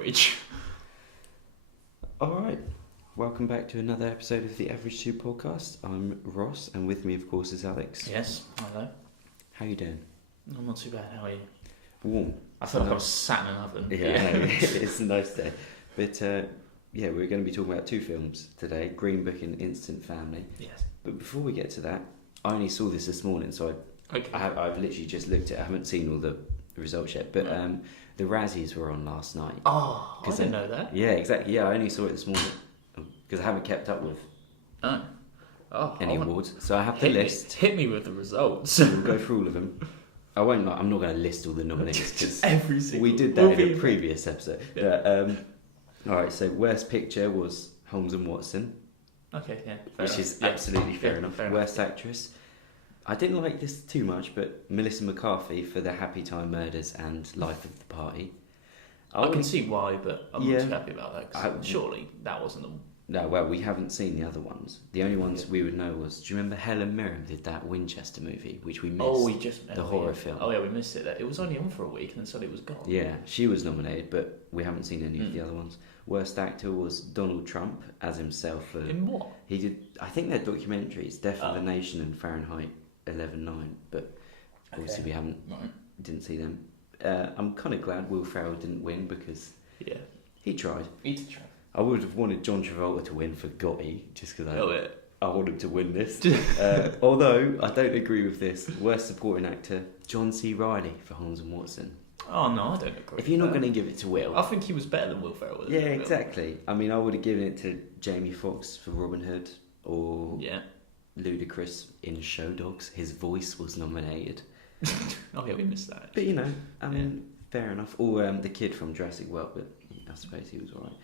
fridge. Alright, welcome back to another episode of the AV2 Podcast. I'm Ross, and with me, of course, is Alex. Yes, hello. How you doing? I'm not too bad, how are you? Warm. I feel like I was sat in an oven. Yeah, I know, it's a nice day. But we're going to be talking about two films today, Green Book and Instant Family. Yes. But before we get to that, I only saw this morning, so I've literally just looked at it. I haven't seen all the results yet, but the Razzies were on last night. Oh, I didn't know that. Yeah, exactly. Yeah, I only saw it this morning because I haven't kept up with any awards. So I have the list. Hit me with the results. We'll go through all of them. I'm not going to list all the nominees because every single. We did that in a previous episode. Yeah. All right. So worst picture was Holmes and Watson. Okay, yeah. Which is absolutely fair enough. Worst actress. I didn't like this too much, but Melissa McCarthy for The Happy Time Murders and Life of the Party. I can see why, but I'm not too happy about that. Cause surely that wasn't them. No, well, we haven't seen the other ones. The only ones we would know was, do you remember Helen Mirren did that Winchester movie, which we missed? Oh, we just the horror film. Oh yeah, we missed it. It was only on for a week and then suddenly it was gone. Yeah, she was nominated, but we haven't seen any of the other ones. Worst actor was Donald Trump as himself. In what? He did. I think they're documentaries, Death of the Nation and Fahrenheit 11/9, but obviously we didn't see them. I'm kind of glad Will Ferrell didn't win because he tried. He did try. I would have wanted John Travolta to win for Gotti, just because I want him to win this. Although, I don't agree with this. Worst supporting actor, John C. Reilly for Holmes and Watson. Oh, no, I don't agree. If you're not going to give it to Will... I think he was better than Will Ferrell. Yeah, exactly. I mean, I would have given it to Jamie Foxx for Robin Hood, or Ludacris in Show Dogs. His voice was nominated. Oh, yeah, we missed that. But, I mean, fair enough. Or the kid from Jurassic World, but I suppose he was alright.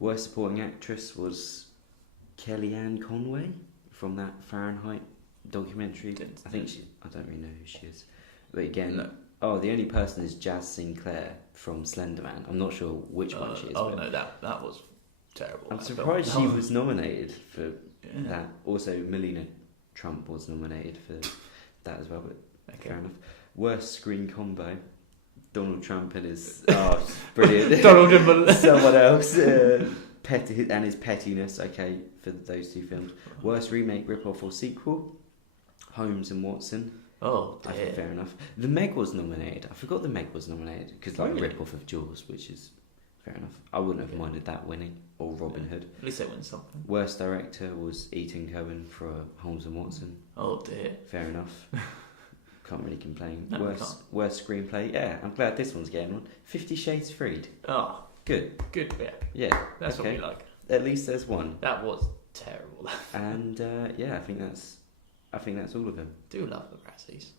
Worst supporting actress was Kellyanne Conway from that Fahrenheit documentary. I don't really know who she is. But again, the only person is Jazz Sinclair from Slenderman. I'm not sure which one she is. Oh no, that was terrible. I'm surprised she was nominated for that. Also, Melania Trump was nominated for that as well, but fair enough. Worst screen combo. Donald Trump and his brilliant Donald and someone else petty and his pettiness. Okay, for those two films. Worst remake, rip-off or sequel, Holmes and Watson. Oh, I think fair enough. The Meg was nominated. I forgot the Meg was nominated because a rip-off of Jaws, which is fair enough. I wouldn't have minded that winning, or Robin Hood. At least they win something. Worst director was Ethan Coen for Holmes and Watson. Oh dear. Fair enough. Can't really complain. No, worst screenplay. Yeah, I'm glad this one's getting one. 50 Shades Freed. Oh, good. Yeah. Yeah, that's what we like. At least there's one. That was terrible. And I think that's all of them. Do love the Razzies.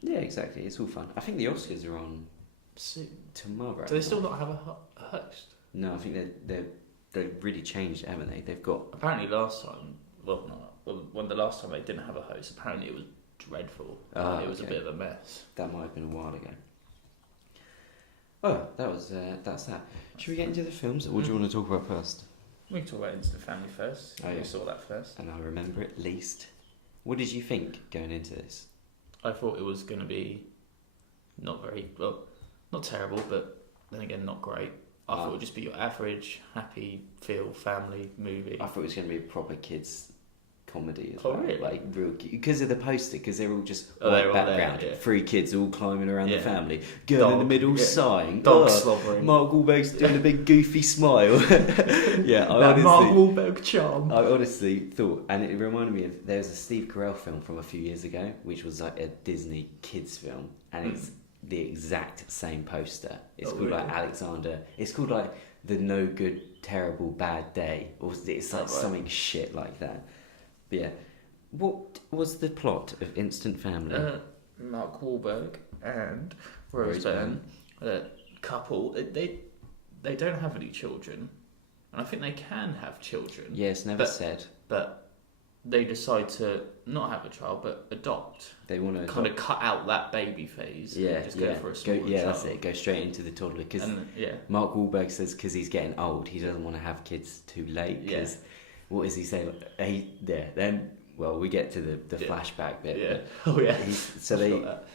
Yeah, exactly. It's all fun. I think the Oscars are on soon. Tomorrow. Do they still not have a host? No, I think they've really changed, haven't they? They've got apparently last time. When the last time they didn't have a host, apparently it was dreadful. It was a bit of a mess. That might have been a while ago. Oh, that's that. Should we get into the films, or what do you want to talk about first? We can talk about Instant Family first. Oh, yeah. We saw that first. And I remember it least. What did you think going into this? I thought it was going to be not terrible, but then again not great. I thought it would just be your average, happy, feel, family movie. I thought it was going to be a proper kids comedy as well. Really? Like real cute. Because of the poster, because they're all just white background. There, Three kids all climbing around the family. Girl in the middle sighing. Dog slobbering. Mark Wahlberg's doing a big goofy smile. Mark Wahlberg charm. I honestly thought, and it reminded me of, there was a Steve Carell film from a few years ago, which was like a Disney kids film, and it's the exact same poster. It's called like Alexander. It's called like The No Good Terrible Bad Day, or it's like something shit like that. But yeah, what was the plot of Instant Family? Mark Wahlberg and Rose Byrne, couple. They don't have any children, and I think they can have children. Yes, never said. But they decide to not have a child, but adopt. They want to kind of cut out that baby phase. Yeah, just go for a small child. That's it. Go straight into the toddler. Because Mark Wahlberg says because he's getting old, he doesn't want to have kids too late. Because what does he say? Then we get to the flashback bit. Yeah. Oh yeah. So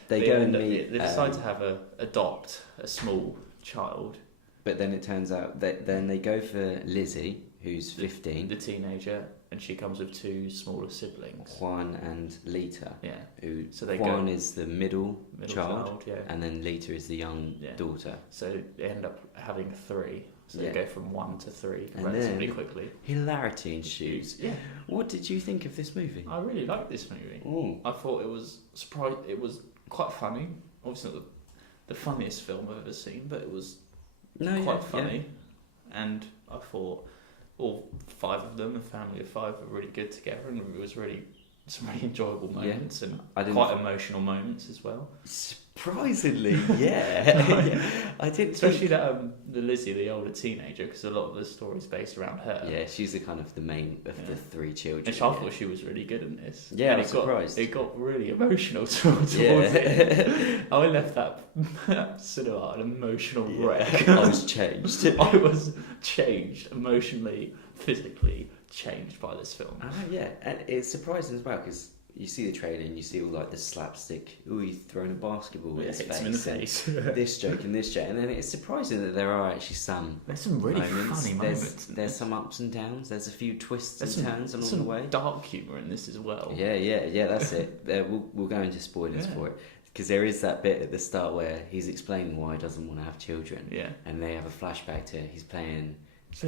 they go and meet. They decide to adopt a small child, But then it turns out that then they go for Lizzie, who's 15. The teenager, and she comes with two smaller siblings. Juan and Lita. Yeah. Juan is the middle child, yeah. and then Lita is the young daughter. So they end up having three. So they go from 1 to 3 and relatively quickly. Hilarity ensues. Yeah. What did you think of this movie? I really liked this movie. Ooh. I thought it was quite funny. Obviously not the funniest film I've ever seen, but it was quite funny. Yeah. And I thought all 5 of them, a family of 5, were really good together, and it was really some really enjoyable moments and quite emotional moments as well. Surprisingly, yeah. I didn't, especially that the Lizzie, the older teenager, because a lot of the story's based around her. Yeah, she's the kind of the main of the 3 children. And I thought she was really good in this. Yeah, I was surprised. It got really emotional towards it. I left that cinema an emotional wreck. I was changed. I was changed emotionally, physically changed by this film. Yeah, and it's surprising as well because you see the trailer and you see all like the slapstick. Oh, he's throwing a basketball at his face. Him in the face. This joke and this joke, and then it's surprising that there are actually some. There's some really funny moments. There's some ups and downs. There's a few twists and turns along the way. Dark humour in this as well. Yeah. That's it. We'll go into spoilers for it. Because there is that bit at the start where he's explaining why he doesn't want to have children. Yeah. And they have a flashback to he's playing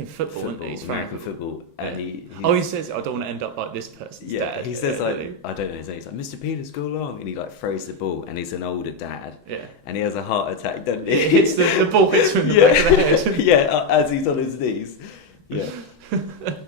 football, isn't he? He's American football. And he says, I don't want to end up like this person's dad. He says, like, I don't know his name. He's like, Mr. Peters, go along. And he, like, throws the ball, and he's an older dad. Yeah. And he has a heart attack, doesn't he? It hits the ball hits him in the back of the head. Yeah, as he's on his knees. Yeah.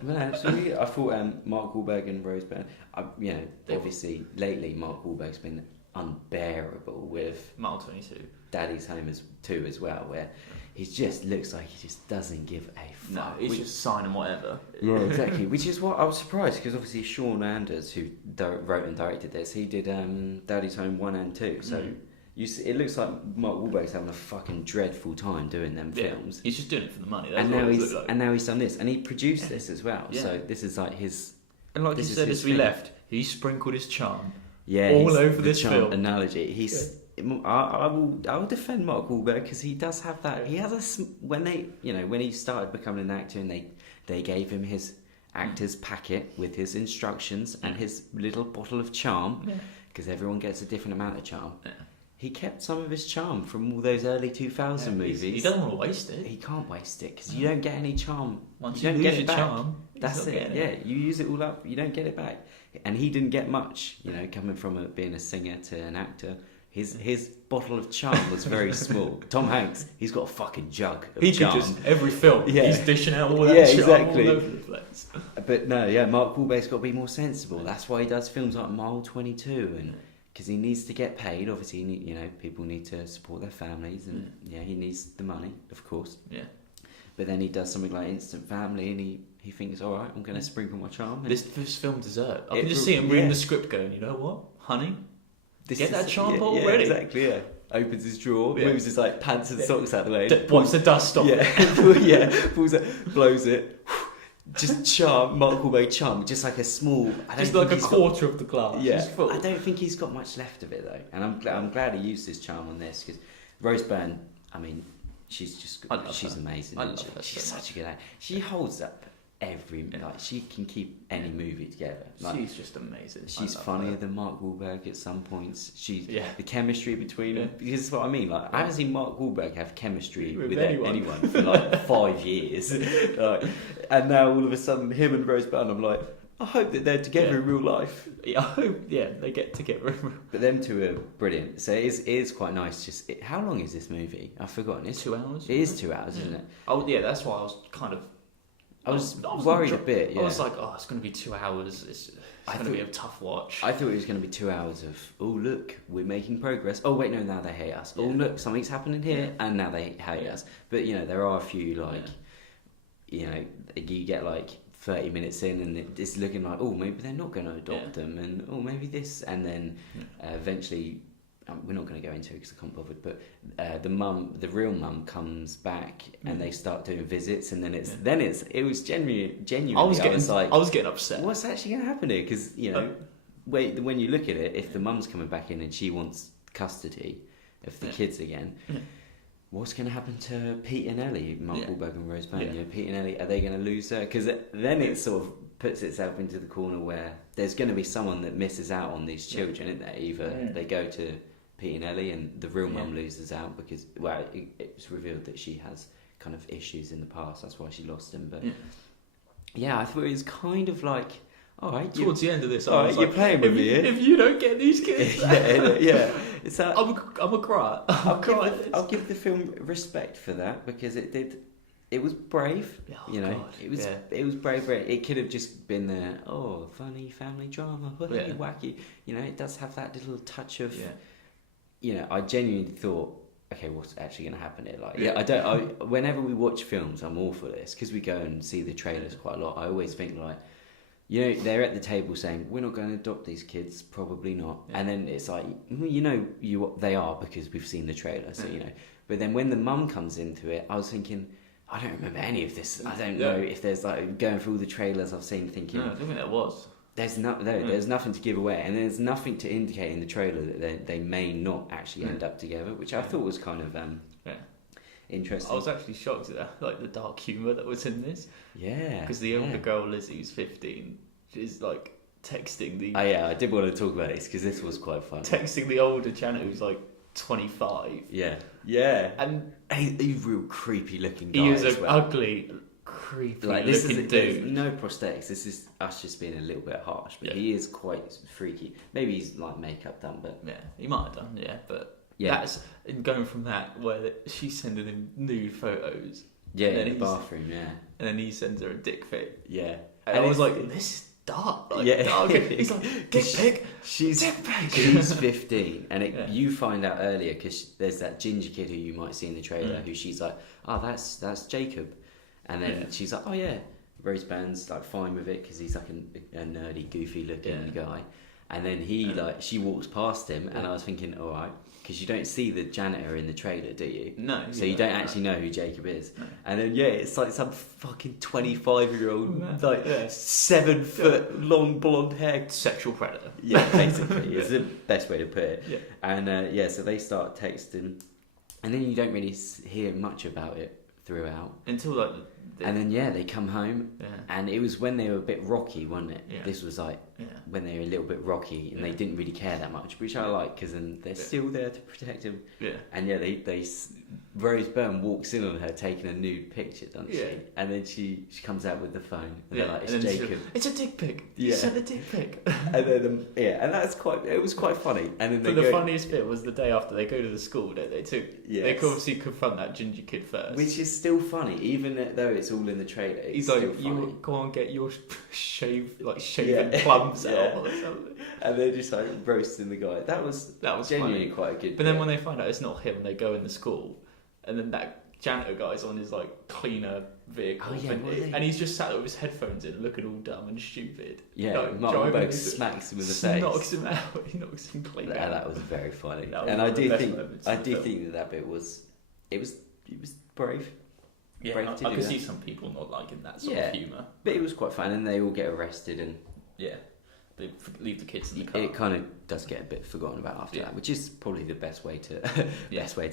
Man, actually, I thought Mark Wahlberg and Rose Byrne, obviously, lately, Mark Wahlberg's been unbearable with Mile 22. Daddy's Home too as well, where he just looks like he just doesn't give a fuck. No, he's just signing whatever. Yeah, exactly. Which is what I was surprised, because obviously Sean Anders, who wrote and directed this, he did Daddy's Home 1 and 2. So you see, it looks like Mark Wahlberg's having a fucking dreadful time doing them films. He's just doing it for the money. And now he's done this, and he produced this as well. Yeah. So this is like his. And like you said, as we left, he sprinkled his charm. Yeah, all over this film. Analogy. He's. Yeah. I will defend Mark Wahlberg because he does have that. He has when he started becoming an actor and they gave him his actor's packet with his instructions and his little bottle of charm, because everyone gets a different amount of charm. Yeah. He kept some of his charm from all those early 2000 movies. He doesn't want to waste it. He can't waste it because you don't get any charm. Once you don't get it back. Charm, that's it. Yeah, you use it all up. You don't get it back. And he didn't get much. Coming from being a singer to an actor. His bottle of charm was very small. Tom Hanks, he's got a fucking jug of charm. Could just, every film, he's dishing out all that charm all over the place. But no, Mark Wahlberg's got to be more sensible. That's why he does films like Mile 22, and because he needs to get paid. Obviously, people need to support their families, and he needs the money, of course. Yeah. But then he does something like Instant Family, and he thinks, all right, I'm going to sprinkle my charm. And this film deserves. I can just see him reading the script, going, you know what, honey. Get that charm bottle ready. Exactly, yeah. Opens his drawer, moves his pants and socks out the way. Wants the dust off. Pulls it, blows it. Just charm, Mark Wahlberg charm, just like a small. Just like a quarter of the glass. Yeah, I don't think he's got much left of it though, and I'm glad he used his charm on this because Rose Byrne, I mean, she's amazing. I love her. She's such a good actor. She holds up she can keep any movie together. She's just amazing. She's funnier than Mark Wahlberg at some points. The chemistry between them, because it's what I mean. Like I haven't seen Mark Wahlberg have chemistry with anyone for like 5 years, and now all of a sudden him and Rose Byrne, I'm like, I hope that they're together in real life. I hope they get together. But them two are brilliant. So it is quite nice. How long is this movie? I've forgotten. It's 2 hours. It is 2 hours, isn't it? Oh yeah, that's why I was kind of. I was worried a bit. Yeah. I was like, it's going to be 2 hours. It's going to be a tough watch. I thought it was going to be 2 hours of, oh look, we're making progress. Oh wait, no, now they hate us. Yeah. Oh look, something's happening here, and now they hate us. But there are a few you get like 30 minutes in, and it's looking like, oh, maybe they're not going to adopt them, and oh, maybe this, and then eventually. We're not going to go into it because I can't bother. But the real mum, comes back and they start doing visits, and it was genuinely. I was getting upset. What's actually going to happen here? Because when you look at it, if the mum's coming back in and she wants custody of the kids again, what's going to happen to Pete and Ellie, Mark Wahlberg and Rose Byrne? Yeah. You know, Pete and Ellie, are they going to lose her? Because then it sort of puts itself into the corner where there's going to be someone that misses out on these children, isn't there? Either they go to Pete and Ellie and the real mum loses out because, well, it's revealed that she has kind of issues in the past, that's why she lost him. But I thought it was kind of like, all right, towards the end of this, all right, you're playing with me. If you don't get these kids, it's that, I'm a cry. I'll give the film respect for that because it was brave. Oh, you know, God. it was brave. It could have just been the funny family drama, wacky. You know, it does have that little touch of. You know, I genuinely thought, okay, what's actually going to happen here? Like, whenever we watch films, I'm all for this because we go and see the trailers quite a lot. I always think like, you know, they're at the table saying we're not going to adopt these kids, probably not, and then it's like, they are because we've seen the trailer, so you know. But then when the mum comes into it, I was thinking, I don't remember any of this. I don't know if there's like going through all the trailers I've seen, thinking, no, I don't think there was. There's nothing to give away, and there's nothing to indicate in the trailer that they may not actually end up together, which I thought was kind of interesting. I was actually shocked at like the dark humour that was in this. Yeah, because the older girl Lizzie, who's 15, is like texting the. Oh yeah, I did want to talk about this because this was quite fun. Texting the older Janet, who's like 25. Yeah, and he's a real creepy looking guy. He is an ugly, creepy looking dude. No prosthetics. This is us just being a little bit harsh, but he is quite freaky. Maybe he's like makeup done, but he might have done. But that's and going from that where she's sending him nude photos. Yeah, in the bathroom. Yeah, and then he sends her a dick pic. Yeah, and I was like, this is dark. Like, dark. He's like, dick pic. She's 15, and you find out earlier because there's that ginger kid who you might see in the trailer who she's like, oh, that's Jacob. And then she's like, oh yeah, Rose Byrne's like fine with it because he's like a nerdy, goofy looking guy. And then she walks past him, and I was thinking, all right, because you don't see the janitor in the trailer, do you? No. So you don't actually know who Jacob is. No. And then it's like some fucking 25-year-old, 7 foot long blonde hair sexual predator. Yeah, basically, it's the best way to put it. Yeah. And so they start texting, and then you don't really hear much about it throughout until like and then they come home and it was when they were a bit rocky, wasn't it? This was like when they were a little bit rocky and they didn't really care that much, which I like because then they're still there to protect him. And they Rose Byrne walks in on her taking a nude picture, doesn't she? And then she comes out with the phone and they're like, it's Jacob. It's a dick pic. You sent a dick pic. And then and it was quite funny. And then the funniest bit was the day after they go to the school that they took. They obviously confront that ginger kid first, which is still funny, even though it's all in the trailer. He's like, you go on, get your shaving plums out or something. And they're just like roasting the guy. That was genuinely funny. Quite a good. But then when they find out it's not him, they go in the school, and then that janitor guy's on his like cleaner vehicle, and he's just sat there with his headphones in, looking all dumb and stupid. Yeah, like, Mark Wahlberg smacks him in the face, knocks him out. He knocks him clean out. That was very funny, and I do think that bit was brave. Yeah, I can see some people not liking that sort of humour. But it was quite fun, and they all get arrested, and they leave the kids in the car. It kind of does get a bit forgotten about after that, which is probably the best way to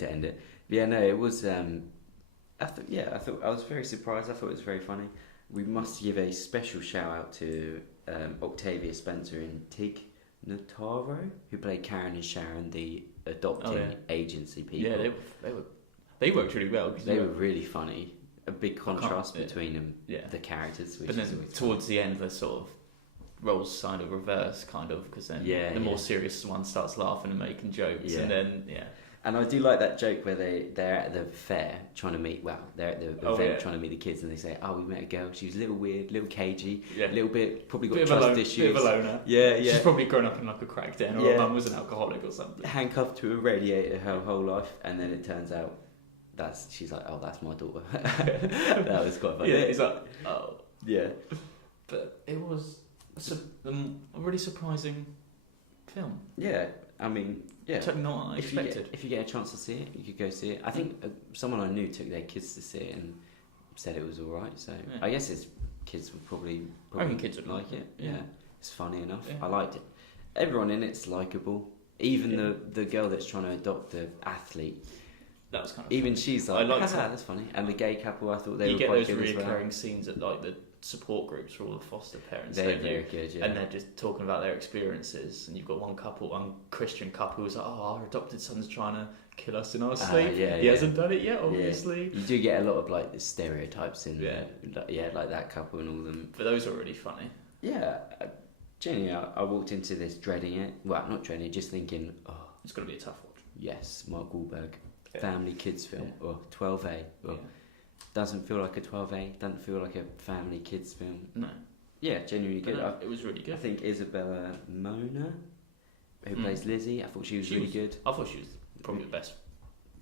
end it. But it was. I thought I was very surprised. I thought it was very funny. We must give a special shout out to Octavia Spencer and Tig Notaro, who played Karen and Sharon, the adopting agency people. Yeah, they worked really well. They were really funny. A big contrast between them, the characters. But then towards the end, the sort of roles kind of reverse, because then the more serious one starts laughing and making jokes, and then And I do like that joke where they're at the fair trying to meet. Well, they're at the event trying to meet the kids, and they say, "Oh, we met a girl. She was a little weird, little cagey, a little bit probably got trust issues, bit of a loner. Yeah. She's probably grown up in like a crack den, or her mum was an alcoholic or something. Handcuffed to a radiator her whole life, and then it turns out she's like, oh, that's my daughter. That was quite funny. Yeah, it's like, oh, yeah. But it was a really surprising film. Yeah, I mean, totally not what I expected. If you get a chance to see it, you could go see it. I think someone I knew took their kids to see it and said it was all right. So I guess kids would probably I think kids would like it. Yeah, it's funny enough. I liked it. Everyone in it's likable. Even the girl that's trying to adopt the athlete. That was kind of even funny. she's like, that's funny. And the gay couple, I thought they were quite good as well. You get those reoccurring scenes at like the support groups for all the foster parents. They're very good, yeah. And they're just talking about their experiences. And you've got one Christian couple who's like, "Oh, our adopted son's trying to kill us in our sleep. He hasn't done it yet, obviously." Yeah. You do get a lot of like the stereotypes in like that couple and all of them. But those are really funny. Yeah, genuinely, I walked into this dreading it. Well, not dreading it, just thinking, it's going to be a tough watch. Yes, Mark Wahlberg, family kids film, 12A. Doesn't feel like a 12A. Doesn't feel like a family kids film. No. Yeah, genuinely good. No, it was really good. I think Isabella Mona, who plays Lizzie, I thought she was really good. I thought she was probably the best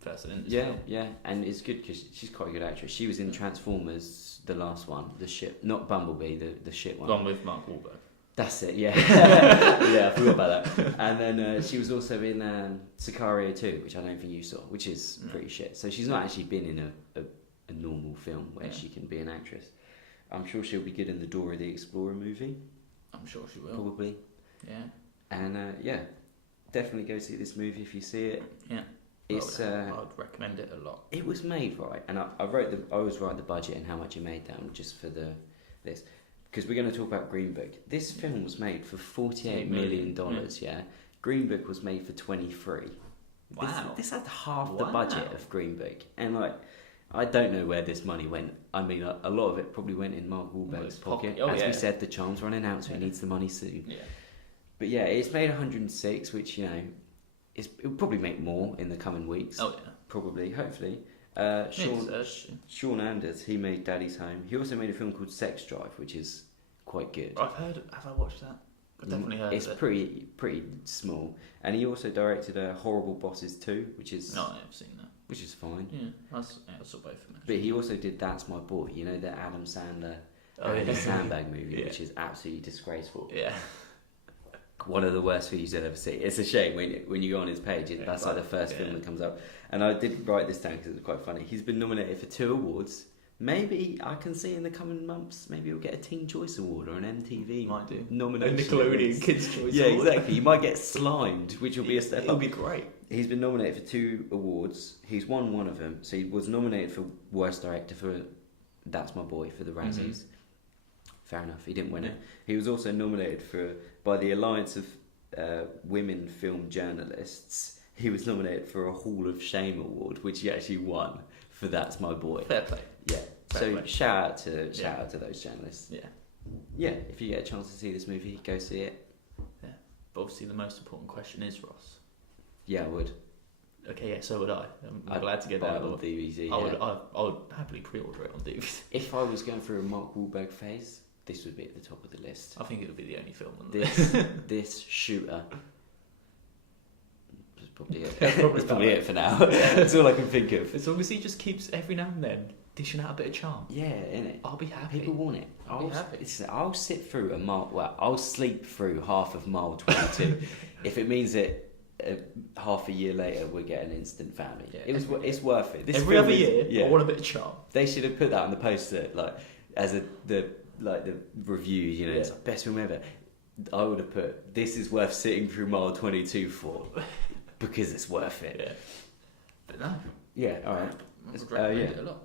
person in this film. Yeah, and it's good because she's quite a good actress. She was in Transformers, the last one, the shit, not Bumblebee, the shit one. The one with Mark Wahlberg. That's it, yeah. Yeah, I forgot about that. And then she was also in Sicario 2, which I don't think you saw, which is pretty shit. So she's not actually been in a normal film where she can be an actress. I'm sure she'll be good in the Dora the Explorer movie. I'm sure she will. Probably. Yeah. And definitely go see this movie if you see it. Yeah. It's I would recommend it a lot. It was made right, and I always write the budget and how much it made down just for this. Because we're going to talk about Green Book. This film was made for $48 million, yeah? Green Book was made for 23. Wow. This had half the budget of Green Book. And, like, I don't know where this money went. I mean, a lot of it probably went in Mark Wahlberg's pocket. As we said, the charm's running out, so he needs the money soon. Yeah. But, yeah, it's made 106, which, you know, it'll probably make more in the coming weeks. Oh, yeah. Probably, hopefully. Sean Anders, he made Daddy's Home. He also made a film called Sex Drive, which is quite good. Have I watched that? I've definitely heard it's of it. It's pretty small. And he also directed Horrible Bosses 2, which is... No, I have seen that. Which is fine. Yeah, I saw both of them. But he also did That's My Boy, you know, the Adam Sandler Sandbag movie, which is absolutely disgraceful. Yeah. One of the worst videos I've ever seen. It's a shame when you go on his page, that's like the first film that comes up. And I did write this down because it was quite funny. He's been nominated for 2 awards. Maybe I can see in the coming months, maybe he'll get a Teen Choice Award or an MTV nomination. A Nickelodeon Kids Choice Award. Yeah, exactly. You might get slimed, which will be a step up. It'll be great. He's been nominated for 2 awards. He's won one of them. So he was nominated for Worst Director for That's My Boy for the Razzies. Mm-hmm. Fair enough. He didn't win it. He was also nominated by the Alliance of Women Film Journalists. He was nominated for a Hall of Shame award, which he actually won for That's My Boy. Fair play. Yeah. Shout out to those journalists. Yeah. Yeah. If you get a chance to see this movie, go see it. Yeah. But obviously, the most important question is, Ross. Yeah, I would. Okay, yeah, so would I. I'm glad to get that on DVD. I would happily pre-order it on DVD. If I was going through a Mark Wahlberg phase, this would be at the top of the list. I think it would be the only film on the list. This shooter. That's probably it. That's probably it for now. That's all I can think of. As long as he just keeps every now and then dishing out a bit of charm. Yeah, innit? I'll be happy. People want it. I'll be happy. I'll sit through I'll sleep through half of Mile 22 if it means that half a year later we're getting instant family. Yeah, it's worth it. Every other year, I want a bit of charm. They should have put that on the poster, like as the reviews. You know, it's like best film ever. I would have put this is worth sitting through Mile 22 for because it's worth it. Yeah. But no. Yeah. All right. I would recommend it a lot.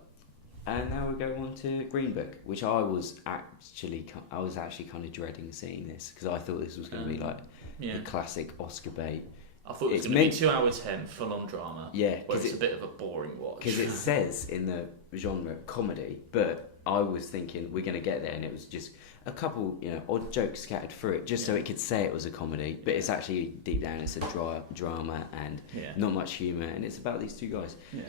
And now we go on to Green Book, which I was actually kind of dreading seeing this because I thought this was going to be like the classic Oscar bait. I thought it was going to be 2 hours 10 full-on drama. Yeah, because it's a bit of a boring watch. Because it says in the genre comedy, but I was thinking we're going to get there, and it was just a couple, odd jokes scattered through it, just so it could say it was a comedy. But it's actually deep down, it's a drama and not much humour, and it's about these 2 guys. Yeah.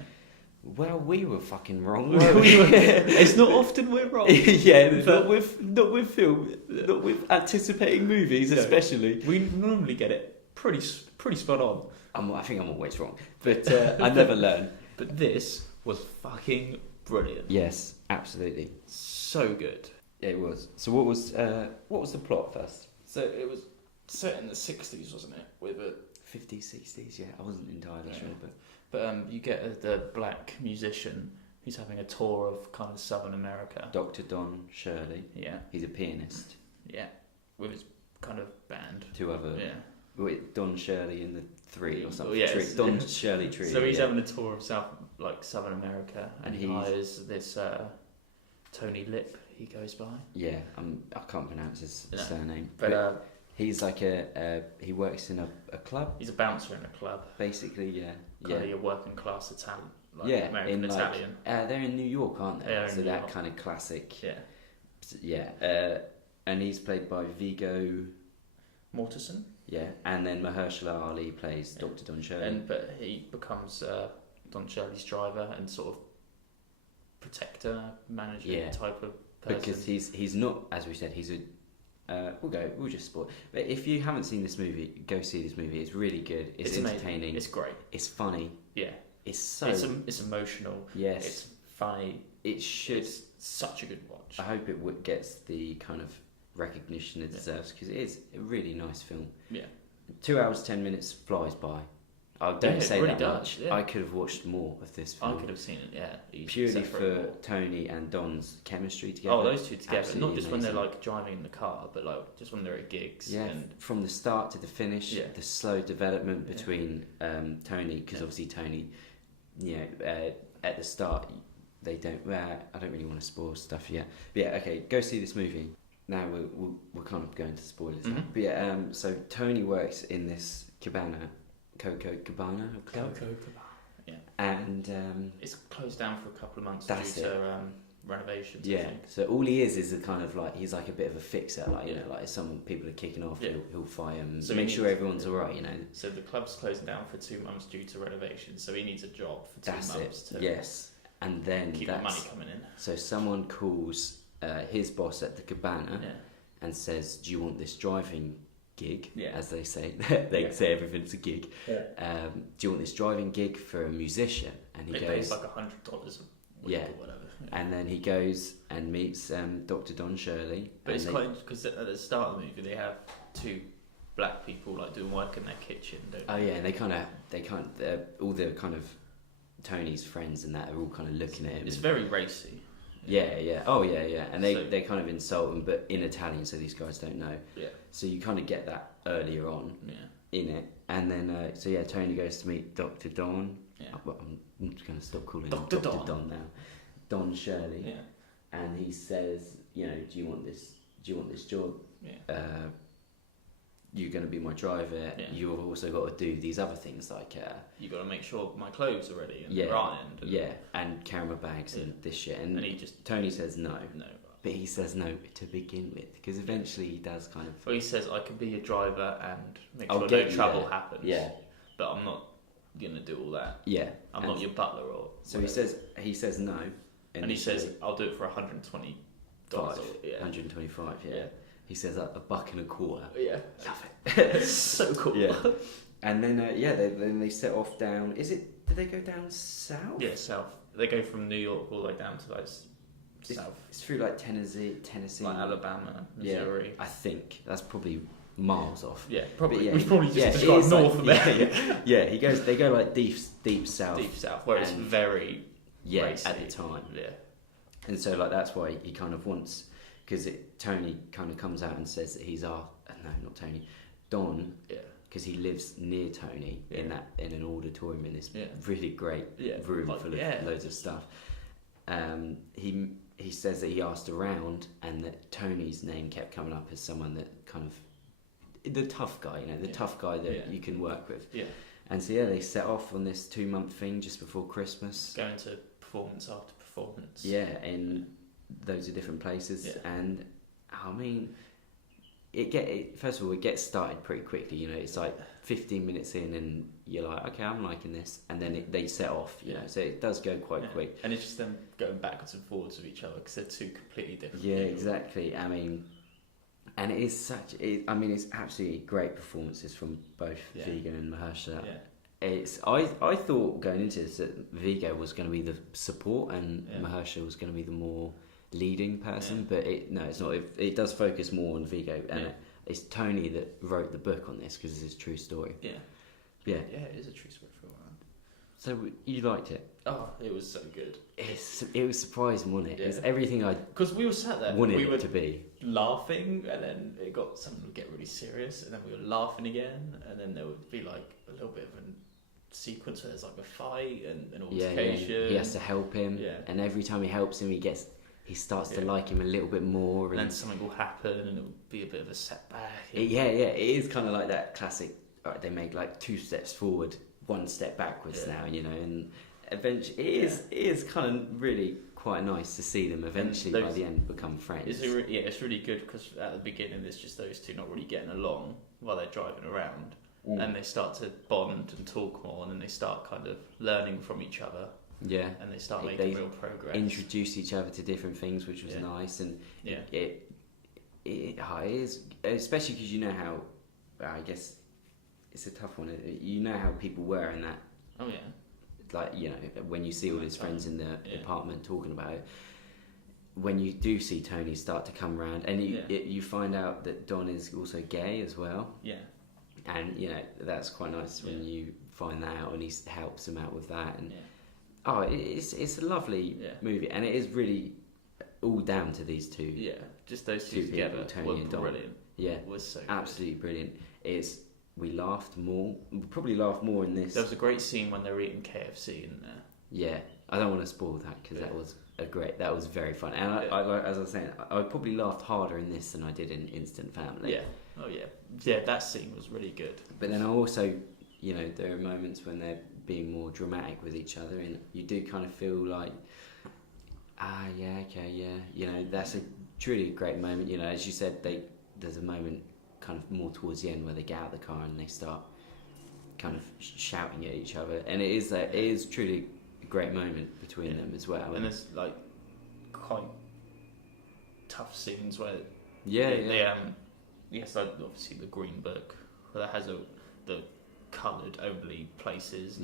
Well, we were fucking wrong. It's not often we're wrong. Not with film, not with anticipating movies, especially. We normally get it pretty spot on. I think I'm always wrong, but I never learn. But this was fucking brilliant. Yes, absolutely. So good. Yeah, it was. So what was the plot first? So it was set in the 60s, wasn't it? With a 50s, 60s. Yeah, I wasn't entirely sure, but you get the black musician who's having a tour of kind of Southern America. Dr. Don Shirley. Yeah. He's a pianist. Yeah, with his kind of band. 2 other. Yeah. Wait, Don Shirley and the 3 or something. Yes. Don Shirley Tree. So he's having a tour of South like Southern America, and he hires this Tony Lip. He goes by. Yeah, I can't pronounce his surname, but he's like he works in a club. He's a bouncer in a club. Basically, yeah. Kind of your working class Italian, like American Italian. They're in New York, aren't they? They're so in that New York. kind of classic. Yeah. Yeah. And he's played by Viggo Mortensen. Yeah, and then Mahershala Ali plays Dr. Don Shirley. But he becomes Don Shirley's driver and sort of protector, manager type of person. Because he's not, as we said, he's a. We'll just spoil. But if you haven't seen this movie, go see this movie. It's really good. It's entertaining. Amazing. It's great. It's funny. Yeah. It's emotional. Yes. It's funny. It's such a good watch. I hope it gets the kind of recognition it deserves, because it is a really nice film. Yeah. 2 hours 10 minutes flies by. I don't say really that does, much. yeah. I could have watched more of this film. I could have seen it, easily, purely for Tony and Don's chemistry together. Oh, those two together. Absolutely Not just amazing. when they're like driving in the car, but like just when they're at gigs. Yeah, and from the start to the finish, the slow development between Tony, because obviously Tony, at the start, they don't. I don't really want to spoil stuff yet. But yeah, okay, go see this movie. Now we're kind of going to spoilers. Mm-hmm. But yeah, so Tony works in this cabana, Coco Cabana. Yeah. And it's closed down for a couple of months That's due to renovations. I yeah. think. So all he is a kind of like, he's like a bit of a fixer. Like like if some people are kicking off, he'll fire him. So make sure everyone's all right. So the club's closing down for 2 months due to renovations. So he needs a job for 2 months to yes. And then keep the money coming in. So someone calls his boss at the cabana and says, "Do you want this driving gig?" As they say, they say everything's a gig. Do you want this driving gig for a musician? And he goes, pays like $100 a week or whatever. And then he goes and meets Dr. Don Shirley. But it's quite because at the start of the movie they have 2 black people like doing work in their kitchen. Don't they? And they kind of all the kind of Tony's friends and that are all kind of looking at him. It's very racy. Yeah. Oh, yeah. And they kind of insult him, but in Italian, so these guys don't know. Yeah. So you kind of get that earlier on in it. And then, Tony goes to meet Dr. Don. Yeah. I'm just going to stop calling him Dr. Don now. Don Shirley. Yeah. And he says, do you want this job? Yeah. You're going to be my driver. Yeah. You've also got to do these other things like you got to make sure my clothes are ready and they're ironed. And camera bags and this shit. And he just Tony says no. No. But he says no to begin with, because eventually he does kind of. Well, he says I can be your driver and make sure no trouble happens. Yeah. But I'm not gonna do all that. Yeah. I'm not your butler or. So whatever. he says no. And he says I'll do it for $120. $125. Yeah. He says $1.25. Yeah. Love it. So cool. Yeah. And then then they set off down. Did they go down south? Yeah, south. They go from New York all the way down to like south. It's through like Tennessee, like Alabama, Missouri. Yeah, I think that's probably miles off. Yeah, probably. Yeah, we've probably just described north of there. Yeah. They go like deep south. Deep south, where it's very racy at the time. Yeah. And so like that's why he kind of wants, because Tony kind of comes out and says that he's not Tony, Don. Yeah. Because he lives near Tony in an auditorium in this really great room full of loads of stuff. He says that he asked around and that Tony's name kept coming up as someone that kind of the tough guy, tough guy that you can work with. Yeah. And so they set off on this 2-month thing just before Christmas. Going to performance after performance. Yeah, in loads of different places, and I mean. First of all, it gets started pretty quickly. It's like 15 minutes in, and you're like, okay, I'm liking this, and then they set off. So it does go quite quick. And it's just them going backwards and forwards with each other because they're 2 completely different. Yeah, people. Exactly. I mean, and it is it's absolutely great performances from both Viggo and Mahershala. Yeah. I thought going into this that Viggo was going to be the support and Mahershala was going to be the more leading person, but it's not. It does focus more on Viggo, and it's Tony that wrote the book on this because it's his true story. Yeah, it is a true story for a while. So you liked it? Oh, it was so good. It was surprising, wasn't it? Yeah. It was everything because we were sat there, wanted it to be laughing, and then something would get really serious, and then we were laughing again, and then there would be like a little bit of a sequence where there's like a fight and an altercation. Yeah. He has to help him, and every time he helps him, he starts to like him a little bit more, and then something will happen, and it will be a bit of a setback. It is kind of like that classic. They make like 2 steps forward, 1 step backwards now, and eventually it is kind of really quite nice to see them eventually by the end become friends. It's really good because at the beginning there's just those two not really getting along while they're driving around, and they start to bond and talk more, and then they start kind of learning from each other. Yeah, and they start making real progress. Introduce each other to different things, which was nice, and it is, especially because you know how, I guess it's a tough one. You know how people were in that. Oh yeah. Like, when you see all his friends in the apartment talking about it, when you do see Tony start to come around, and you find out that Don is also gay as well. Yeah. And that's quite nice when you find that out, and he helps him out with that, and it's a lovely movie, and it is really all down to these two. Yeah, just those two together, Tony and Don. Brilliant. Yeah, it was so absolutely brilliant. We laughed more. We probably laughed more in this. There was a great scene when they were eating KFC in there. Yeah, I don't want to spoil that because that was very fun. And I like, as I was saying, I probably laughed harder in this than I did in Instant Family. Yeah. Oh yeah. Yeah, that scene was really good. But then I also, there are moments when they're being more dramatic with each other, and you do kind of feel like, that's a truly great moment. As you said, there's a moment kind of more towards the end where they get out of the car and they start kind of shouting at each other, and it is truly a great moment between them as well. And there's like quite tough scenes where like obviously the Green Book, where that has the coloured only places,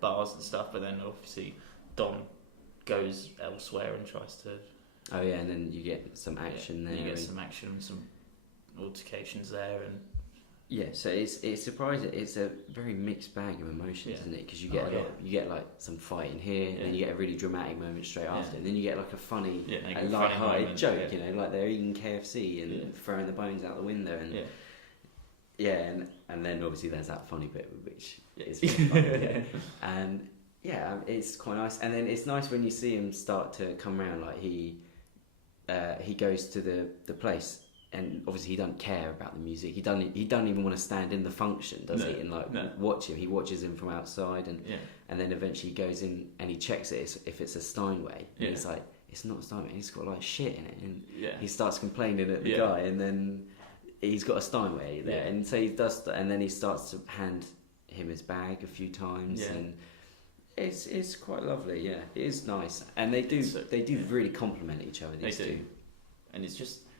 bars and stuff, but then obviously Don goes elsewhere and tries to. Oh yeah, and then you get some action there. You get some action, some altercations there, and so it's surprising. It's a very mixed bag of emotions, isn't it? Because you get you get like some fighting here, and then you get a really dramatic moment straight after, and then you get like a funny, a light-hearted joke. Like they're eating KFC and throwing the bones out the window, and and then obviously there's that funny bit which is funny, and it's quite nice. And then it's nice when you see him start to come around. Like he goes to the place. And obviously he doesn't care about the music. He doesn't even want to stand in the function, does he? And watch him. He watches him from outside, and then eventually he goes in and he checks it if it's a Steinway. And he's like, it's not a Steinway. It's got like shit in it, and he starts complaining at the guy, and then he's got a Steinway there, and so he does, and then he starts to hand him his bag a few times, and it's quite lovely. Yeah, it is nice, and they do really complement each other. These two, and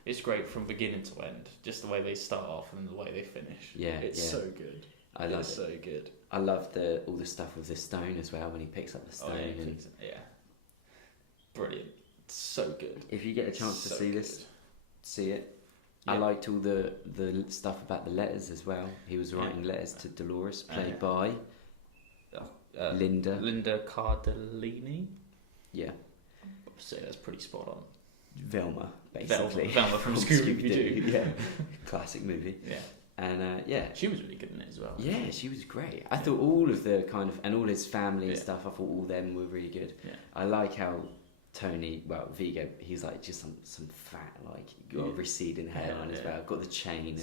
it's great from beginning to end, just the way they start off and the way they finish. Yeah, it's so good. It's so good. I love all the stuff with the stone as well when he picks up the stone. Brilliant. It's so good. If you get a chance to see this, see it. Yeah. I liked all the stuff about the letters as well. He was writing letters to Dolores, played by Linda Cardellini. Yeah. So that's pretty spot on. Velma, basically. Velma from Scooby-Doo. Yeah. Classic movie. Yeah. And she was really good in it as well. Yeah, she was great. I thought all of the kind of, and all his family and stuff, I thought all them were really good. Yeah. I like how Tony, Viggo, he's like just some fat, like got a receding hairline as well. Got the chain and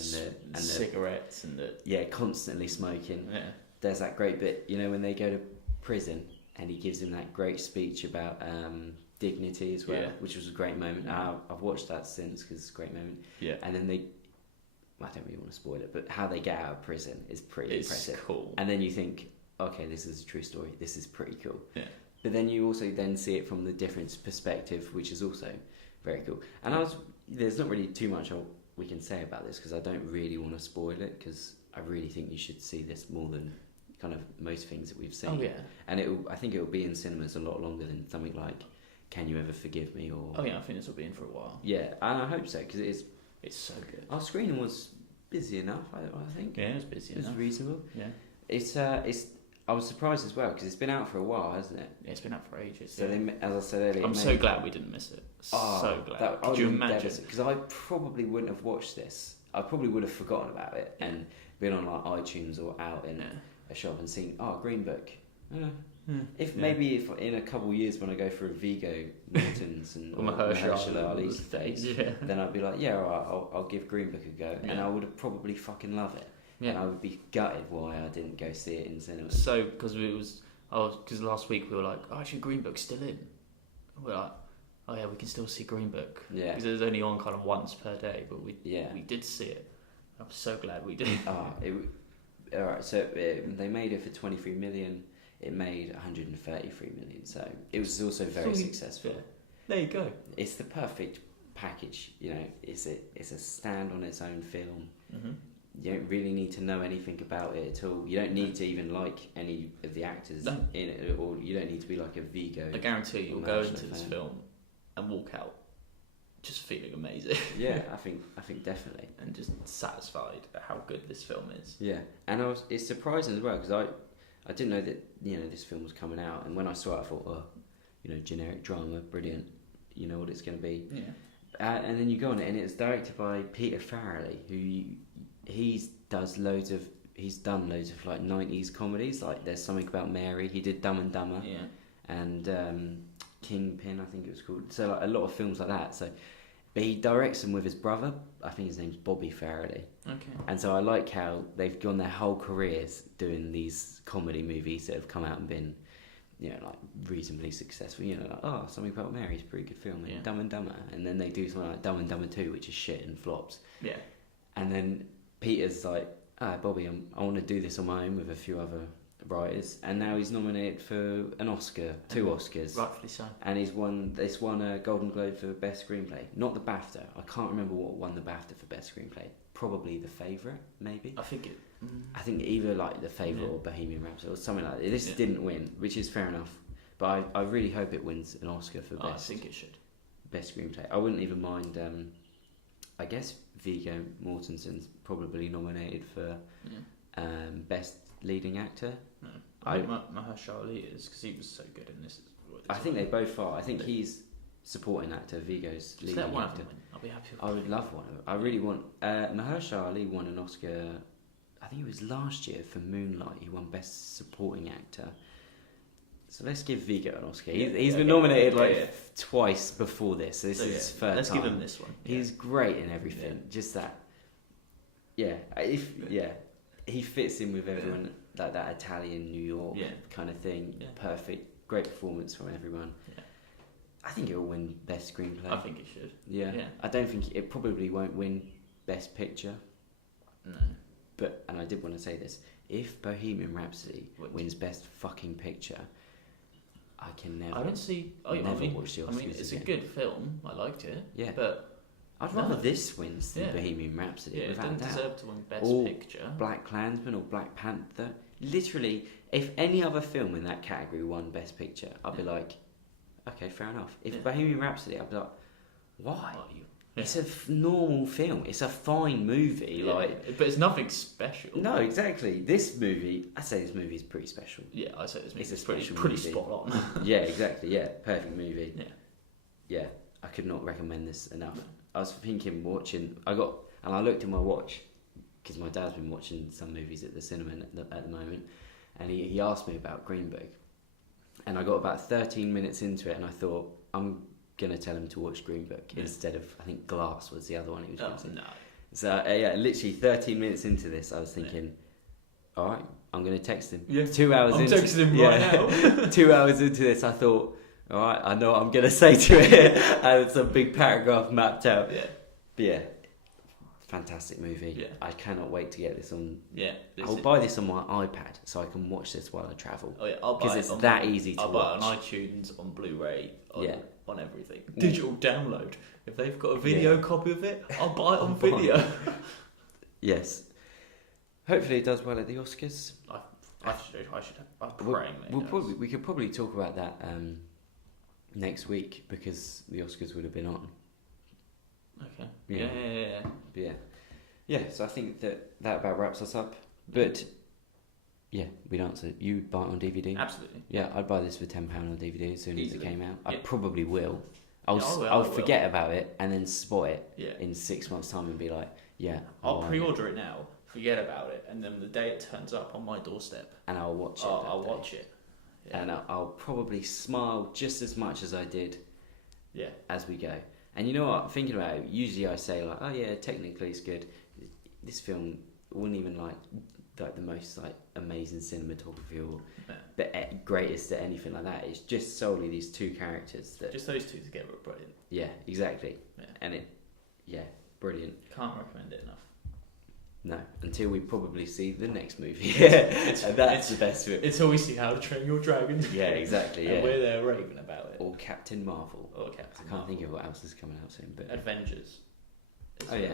the cigarettes and the constantly smoking. Yeah. There's that great bit, when they go to prison and he gives him that great speech about dignity as well, which was a great moment. I've watched that since because it's a great moment. Yeah. And then I don't really want to spoil it, but how they get out of prison is pretty impressive. Cool. And then you think, okay, this is a true story. This is pretty cool. Yeah. But then you also then see it from the different perspective, which is also very cool. And there's not really too much we can say about this because I don't really want to spoil it because I really think you should see this more than kind of most things that we've seen. Oh yeah. And I think it will be in cinemas a lot longer than something like Can You Ever Forgive Me? Or I think this will be in for a while. Yeah, and I hope so because it's so good. Our screening was busy enough, I think. Yeah, it was busy enough. It was reasonable. Yeah. I was surprised as well because it's been out for a while, hasn't it? Yeah, it's been out for ages. So as I said earlier, I'm so glad we didn't miss it. So glad. Could you imagine? Because I probably wouldn't have watched this. I probably would have forgotten about it and been on like iTunes or out a shop and seen Green Book. Maybe if in a couple of years when I go for a Viggo Mortensen or Mahershala Ali's face, then I'd be like, yeah, all right, I'll give Green Book a go, and I would have probably fucking love it. Yeah. And I would be gutted why I didn't go see it in cinema. So because last week we were like, actually Green Book's still in. And we're like, oh yeah, we can still see Green Book. Yeah. Because it was only on kind of once per day, but we did see it. I'm so glad we did. Alright, so they made it for 23 million. It made 133 million, so it was also very successful. Yeah. There you go. It's the perfect package, It's a stand on its own film. Mm-hmm. You don't really need to know anything about it at all. You don't need to even like any of the actors in it, or you don't need to be like a Viggo. I guarantee you'll go into this film and walk out just feeling amazing. Yeah, I think definitely, and just satisfied at how good this film is. Yeah, and it's surprising as well because I didn't know that this film was coming out, and when I saw it, I thought, generic drama, brilliant. You know what it's going to be. Yeah. And then you go on it, and it's directed by Peter Farrelly, who he's done loads of like 90s comedies. Like There's Something About Mary. He did Dumb and Dumber. Yeah. And Kingpin, I think it was called. So like a lot of films like that. So, but he directs them with his brother. I think his name's Bobby Farrelly. Okay. And so I like how they've gone their whole careers doing these comedy movies that have come out and been, like reasonably successful. Something About Mary is a pretty good film. Yeah. Dumb and Dumber, and then they do something like Dumb and Dumber 2, which is shit and flops. Yeah. And then Peter's like, Bobby, I want to do this on my own with a few other writers, and now he's nominated for an Oscar, two Oscars, rightfully so, and he's won a Golden Globe for Best Screenplay, not the BAFTA. I can't remember what won the BAFTA for Best Screenplay. Probably The Favourite, maybe. I think either like The Favourite or Bohemian Rhapsody or something like that. This didn't win, which is fair enough, but I really hope it wins an Oscar for Best. I think it should. Best Screenplay. I wouldn't even mind. I guess Viggo Mortensen's probably nominated for Best Leading Actor. No, I think Mahershala is, because he was so good in this. I think they both are. I think he's supporting actor. Viggo's leading actor. One of them win. I'll be happy with I would love one of them. I really want. Mahershala won an Oscar. I think it was last year for Moonlight. He won Best Supporting Actor. So let's give Viggo an Oscar. He's been nominated twice before this. So this is his first Let's time. give him this one. He's great in everything. Yeah. Just that. Yeah. He fits in with everyone. Like that Italian New York kind of thing. Yeah. Perfect. Great performance from everyone. Yeah. I think it will win Best Screenplay. I think it should. Yeah. I don't think it probably won't win Best Picture. No. And I did want to say this. If Bohemian Rhapsody wins Best Fucking Picture, I can never. I don't see. Watch the Oscars it's again. a good film. I liked it. Yeah. But I'd rather this wins than Bohemian Rhapsody. Yeah, without it doesn't doubt. deserve to win Best or Picture. Black Klansman or Black Panther. Literally, if any other film in that category won Best Picture, I'd be like, okay, fair enough. If Bohemian Rhapsody, I'd be like, why? It's a normal film. It's a fine movie, but it's nothing special. No, exactly. This movie, I'd say this movie is pretty special. Yeah, I'd say this movie is pretty spot on. Yeah, exactly. Yeah, perfect movie. Yeah, I could not recommend this enough. I was thinking I looked at my watch because my dad's been watching some movies at the cinema at the moment, and he asked me about Green Book, and I got about 13 minutes into it, and I thought, I'm gonna tell him to watch Green Book instead of, I think Glass was the other one he was going to. No. So literally 13 minutes into this, I was thinking, all right, I'm gonna text him. Yeah. 2 hours. I'm texting him right now. 2 hours into this, I thought, all right, I know what I'm gonna say to it, and it's a big paragraph mapped out. Yeah. But yeah, fantastic movie. Yeah. I cannot wait to get this on. Yeah. I'll buy this on my iPad so I can watch this while I travel. Oh yeah, I'll buy it because it's that easy to watch. I'll buy it on iTunes, on Blu-ray, on everything. Digital download. If they've got a video copy of it, I'll buy it on video. Yes. Hopefully it does well at the Oscars. I should. I'm praying we could probably talk about that next week because the Oscars would have been on. Okay. Yeah. Yeah, so I think that about wraps us up. But yeah, we'd answer. You would buy it on DVD? Absolutely. Yeah, I'd buy this for £10 on DVD as soon as it came out. I Yeah. probably will. I'll forget about it and then spot it in 6 months' time and be like, I'll pre-order it now forget about it, and then the day it turns up on my doorstep, and I'll watch it. I'll watch it. Yeah. And I'll probably smile just as much as I did. Yeah. As we go. And you know what? Thinking about it, usually I say like, oh yeah, technically it's good. This film wouldn't even like the most like amazing cinematography or the greatest at anything like that. It's just solely these two characters that just those two together are brilliant. Yeah, exactly. Yeah. And brilliant. Can't recommend it enough. No, until we probably see the next movie. That's the best bit. It's always see How to Train Your Dragon. Yeah, exactly. And yeah, we're there raving about it. Or Captain Marvel. I can't think of what else is coming out soon. But Avengers. Yeah.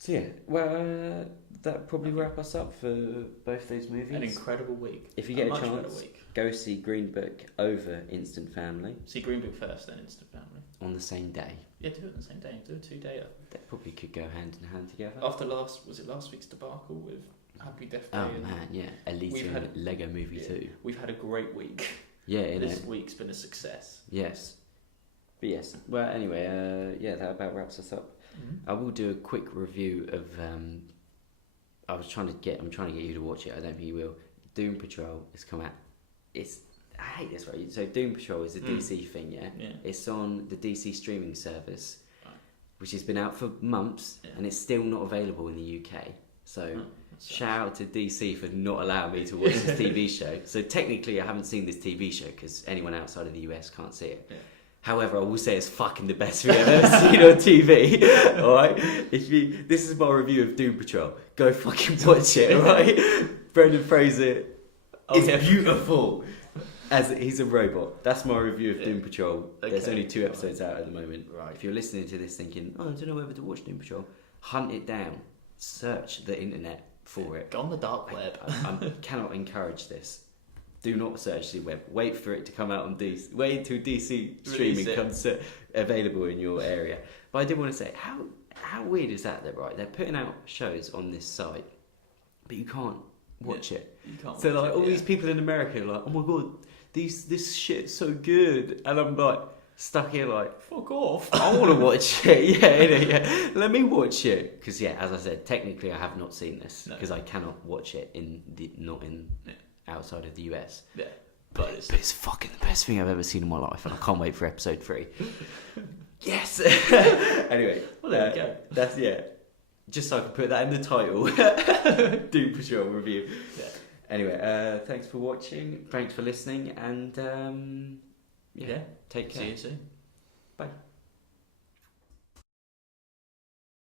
So yeah, well, that probably wrap us up for both those movies. An incredible week. If you get a chance, go see Green Book over Instant Family. See Green Book first, then Instant Family. On the same day. Yeah, do it on the same day. Do a 2-dayer. They probably could go hand in hand together. After last week's debacle with Happy Death Day? Oh man, yeah. Elite and Lego Movie 2. We've had a great week. Yeah, this week's been a success. Yes. But yes. Well, anyway, that about wraps us up. Mm-hmm. I will do a quick review of. I'm trying to get you to watch it. I don't think you will. Doom Patrol has come out. I hate this, right? So Doom Patrol is a DC thing, yeah? It's on the DC streaming service, which has been out for months, and it's still not available in the UK. So shout out to DC for not allowing me to watch this TV show. So technically I haven't seen this TV show because anyone outside of the US can't see it. Yeah. However, I will say it's fucking the best thing I've ever seen on TV. Alright? This is my review of Doom Patrol. Go fucking watch it, alright? Brendan Fraser is beautiful. As he's a robot. That's my review of Doom Patrol. Okay. There's only 2 episodes out at the moment. Right. If you're listening to this thinking, I don't know whether to watch Doom Patrol, hunt it down. Search the internet for it. Go on the dark web. I cannot encourage this. Do not search the web. Wait for it to come out on DC. Wait until DC streaming comes available in your area. But I did want to say, how weird is that? Right? They're putting out shows on this site, but you can't watch it. You can't. So like all these people in America are like, oh my god. This shit's so good, and I'm like stuck here like fuck off. I want to watch it. Yeah. Let me watch it because as I said, technically I have not seen this because I cannot watch it outside of the US. Yeah, but it's fucking the best thing I've ever seen in my life, and I can't wait for episode 3. Yes. Anyway, well there we go. That's just so I can put that in the title. Doom Patrol review. Yeah. Anyway, thanks for watching, thanks for listening, and take care. See you soon. Bye.